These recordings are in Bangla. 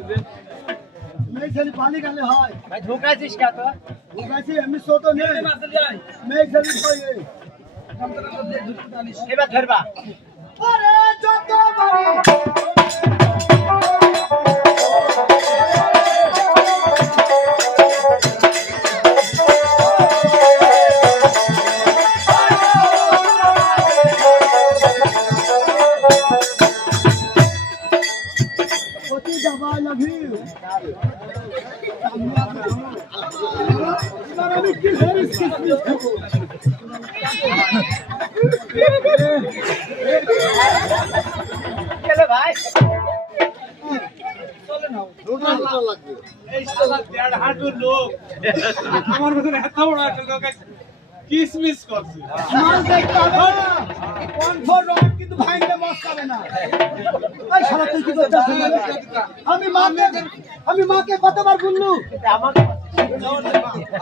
मैं चली पानी काले हाय भाई धोखा चीज क्या तो वैसे एमनी सो तो नहीं मैं चली कोई ये बात घर बा अरे जो तो बड़ी होती दवा लगी चलो भाई আমার মতন এত বড় একটা লোক কিসমিস করছে মাল দেখতে হবে না কোন ফোর রড কিন্তু ভাঙতে বস করে না এই শালা তুই কি করছিস আমি মাকে কতবার বললু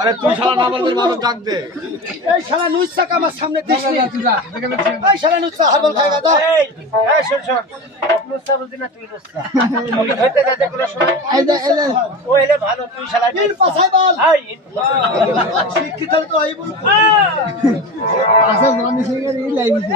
আরে তুই শালা না বলবি মাদক ডাক দে এই শালা নুচ্ছা আমার সামনে দিসনি এই শালা নুচ্ছা হারবল খাইগা দাও এই শোন শোন নুসা বলতি না তুই নুসা ওকে হইতে যাতে কোনো সময় এই দে এলে ও এলে ভালো তুই শালা ইন পাছাই বল এই শিক্ষিত তো এই বল পাছা জানি সিঙ্গার এই লাইছে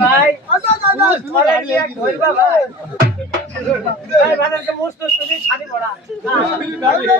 ভাই তোমার এক ধরবা ভাই ভাই ভাইকে মস্ত তুমি শাড়ি পরা আগে